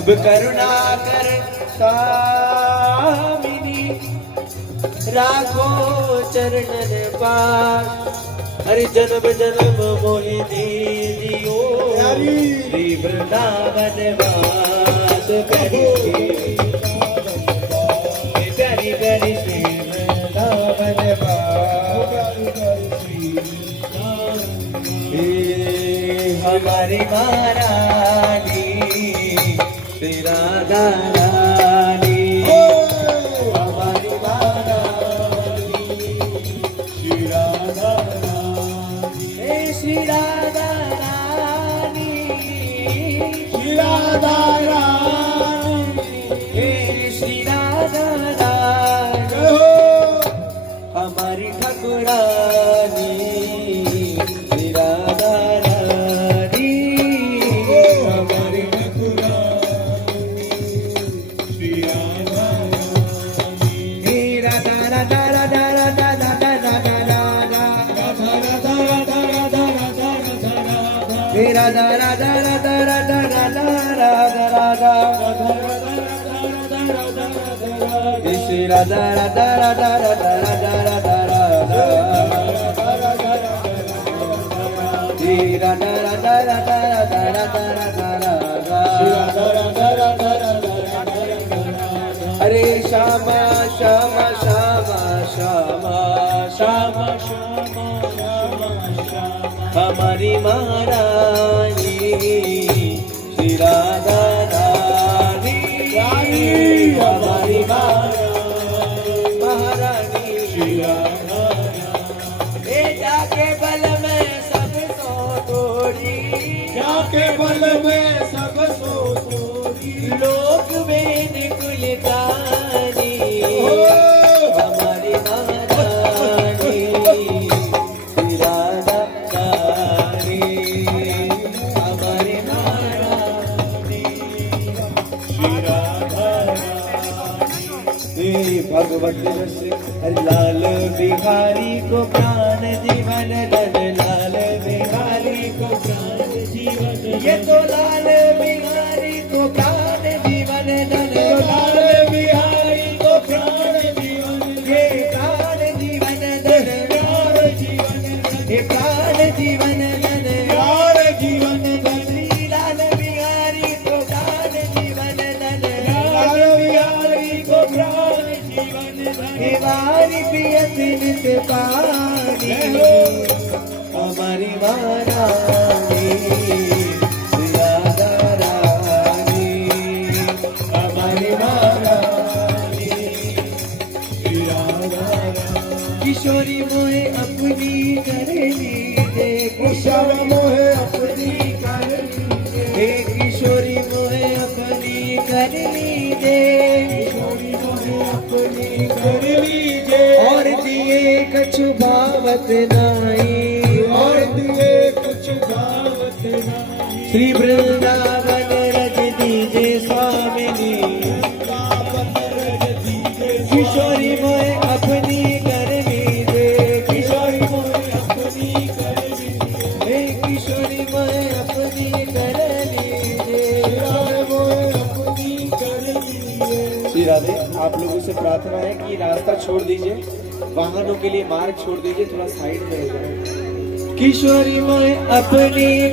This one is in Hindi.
अब करुणा कर स्वामिनी राखो चरणन पास। हरि जन्म जन्म मोहि दीजियो श्री वृंदावन वास। प्यारी प्यारी श्री वृंदावन वास। हमारी महारानी श्री राधा रानी। हमारी महारानी श्री राधा रानी। श्री राधा रानी श्री राधा रानी। श्री राधा रानी हमारी ठाकुरानी श्री राधा रानी। हमारी ठाकुरानी श्री राधा रानी। राधा राधा राधा राधा राधा राधा राधा राधा राधा राधा राधा राधा राधा। श्री राधा राधा राधा राधा राधा राधा राधा। श्री राधा राधा राधा राधा राधा राधा राधा। हरे श्यामा श्यामा श्यामा श्यामा श्यामा श्यामा हमारी महारानी श्री राधा रानी। हमारी महारानी श्री राधा रानी। जाके बल में सब सो तोड़ी। जाके बल में सब सो तोड़ी। लोक वेद कुल तारी हमारी महारानी श्री राधा रानी। हमारी महारानी श्री राधा रानी। भगवत रस लाल बिहारी को प्राण जीवन धन। लाल बिहारी को प्राण जीवन। ये तो लाल बिहारी को प्राण जीवन धन। लाल बिहारी को प्राण जीवन। ये प्राण जीवन धन। प्राण जीवन धन। ये प्राण जीवन धन। प्राण जीवन धन। श्री लाल बिहारी को प्राण जीवन धन। लाल बिहारी को प्राण जीवन धन। हे वारी पियत नित पानी हमारी महारानी श्री राधा रानी। हमारी महारानी श्री राधा रानी। किशोरी मोहे अपनी कर लीजे। किशोरी मोहे अपनी कर लीजे। हे किशोरी मोहे अपनी कर लीजे। किशोरी मोहे अपनी कर लीजे। और दिए कछु भावत नाई। और दिए कुछ भावत नाई। श्री वृंदावन रज दीजे स्वामिनी। किशोरी मोहे अपनी कर लीजे। किशोरी मोहे अपनी कर लीजे। किशोरी मोहे अपनी कर लीजे। अपनी कर लीजे। श्री राधे आप लोगों से प्रार्थना है कि रास्ता छोड़ दीजिए। वाहनों के लिए मार्ग छोड़ दीजिए। थोड़ा साइड में हो जाए। किशोरी मोहे अपनी